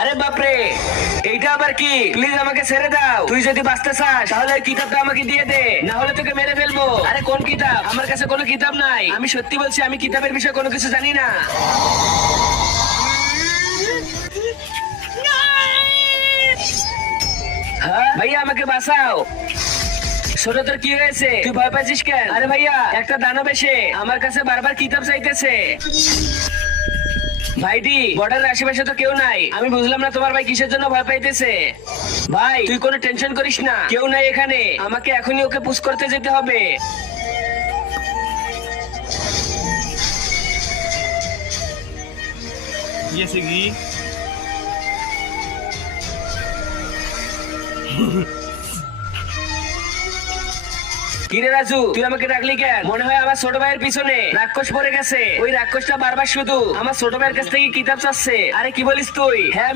আরে বাপরে, এইটা আবার কি? প্লিজ আমাকে ছেড়ে দাও। তুই যদি বাঁচতে চাস তাহলে এই কিতাবটা আমাকে দিয়ে দে, না হলে তোকে মেরে ফেলবো। আরে কোন কিতাব? আমার কাছে কোনো কিতাব নাই। আমি সত্যি বলছি, আমি কিতাবের বিষয়ে কোনো কিছু জানি না। হ্যাঁ ভাইয়া, আমাকে বাঁচাও। ছোট, তোর কি হয়েছে? তুই ভয় পাচ্ছিস কেন? আরে ভাইয়া, একটা দানব এসে আমার কাছে বারবার কিতাব চাইতেছে। ভাইটি, বর্ডারের আশেপাশে তো কেউ নাই। আমি বুঝলাম না তোমার ভাই কিসের জন্য ভয় পাইতেছে। ভাই তুই কোনো টেনশন করিস না, কেউ নাই এখানে। আমাকে এখনই ওকে পুশ করতে যেতে হবে। ये seguí. কিরে রাজু, তুই আমাকে ডাকলি কেন? মনে হয় আমার ছোট ভাইয়ের পিছনে রাক্ষস পড়ে গেছে। ওই রাক্ষসটা বারবার শুধু আমার ছোট ভাইয়ের কাছ থেকে কিতাব চাচ্ছে। আরে কি বলিস তুই? হ্যাঁ